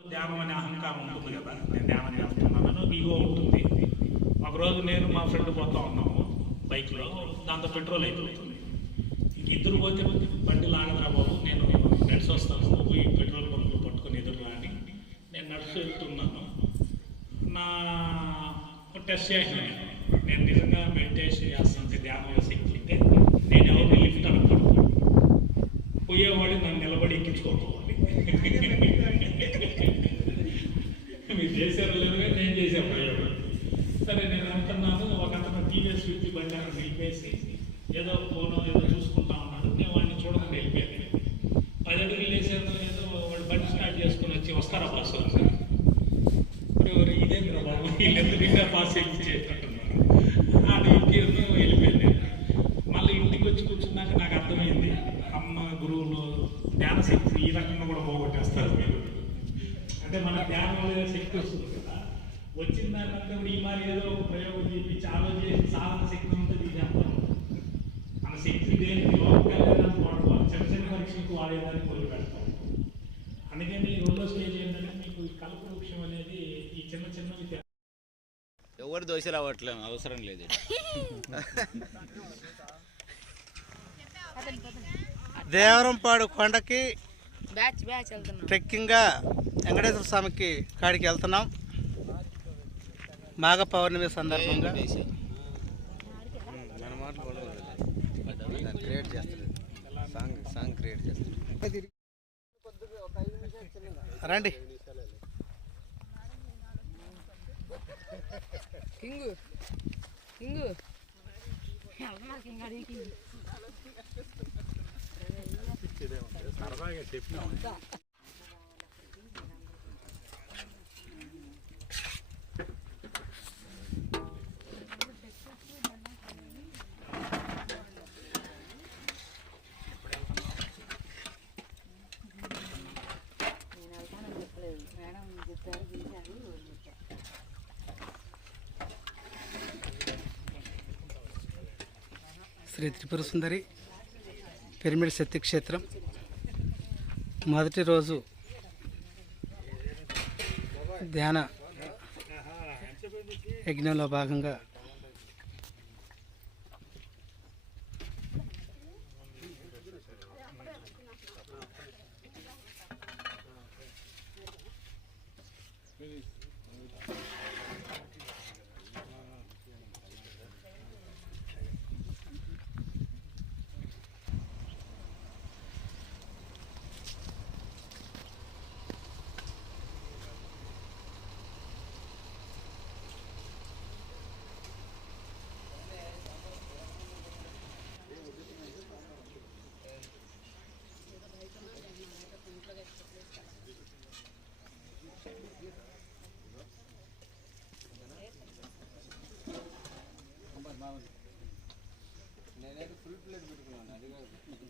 ధ్యానం అనే అహంకారం ఉంటుంది కదా. నేను ధ్యానం చేస్తున్నాను ఈగో ఉంటుంది. ఒకరోజు నేను మా ఫ్రెండ్ పోతా ఉన్నాము బైక్లో. దాంతో పెట్రోల్ అయిపోతుంది. ఇంక ఇద్దరు పోతే బండి లాగరా బాబు నేను నడిచి వస్తాను పోయి పెట్రోల్ పంపులు పట్టుకొని ఎదురు రాని. నేను నడుచు వెళ్తున్నాను. నా టెస్ట్ చేసిన నేను. నిజంగా మెడిటేషన్ చేస్తాను ధ్యానం శక్తి అంటే నేను ఎవరిని లిఫ్ట్ అనుకోను పోయేవాడు నన్ను నిలబడి ఎక్కించుకోవాలి మీరు చేశారు లేదు కానీ నేను చేసే పోయేవాడు సరే నేను అనుకున్నాను ఒక అతను టీవీఎస్ ఫిఫ్టీ బండి అక్కడ నిలిపేసి ఏదో ఫోన్ ఏదో చూసుకుంటా ఉన్నాడు. నేను వాడిని చూడకుండా వెళ్ళిపోయాను. పది అడుగులు వేసేదో ఏదో వాడు బండి స్టార్ట్ చేసుకుని వచ్చి వస్తారా బస్సు అని ఇప్పుడు ఎవరు బాబు? వీళ్ళు ఎందుకు ఇంకా పాస్ చేస్తుంటున్నారు? అది ఇంకేదో వెళ్ళిపోయాను మళ్ళీ ఇంటికి వచ్చి కూర్చున్నాక నాకు అర్థమైంది అమ్మ గురువులు ధ్యాన శక్తి ఈ రకంగా కూడా పోగొట్టేస్తారు మీరు. అంటే మన ధ్యానం శక్తి వస్తుంది. వచ్చిన దానికంటే ఇప్పుడు ఈ మరి ఏదో ఒక ప్రయోగం చేపించి ఆలోచించి సాధన శక్తి ఉంటుంది ఇది అంటాం మన శక్తి దేనికి? లోపలికి వెళ్ళడానికి వాడుకోవాలి చిన్న చిన్న పరీక్షలకు వాడేదానికి మొదలు పెడతాం అందుకని ఈ రెండో స్టేజ్ ఏంటంటే మీకు ఈ కల్ప వృక్షం అనేది ఈ చిన్న చిన్నవి ఎవరు దోశలు అవ్వట్లేము అవసరం లేదు. దేవరంపాడు కొండకి బ్యాచ్ బ్యాచ్ వెళ్తున్నాం. ట్రెక్కింగ్గా వెంకటేశ్వర స్వామికి కాడికి వెళ్తున్నాం. మాఘ పౌర్ణమి సందర్భంగా మన మాటలు కూడా దాన్ని క్రియేట్ శ్రీ త్రిపుర సుందరి పిరమిడ్ శక్తి క్షేత్రం మొదటి రోజు ధ్యాన యజ్ఞంలో భాగంగా నేనైతే ఫుల్ ప్లేట్ పెట్టుకున్నాను అది కాదు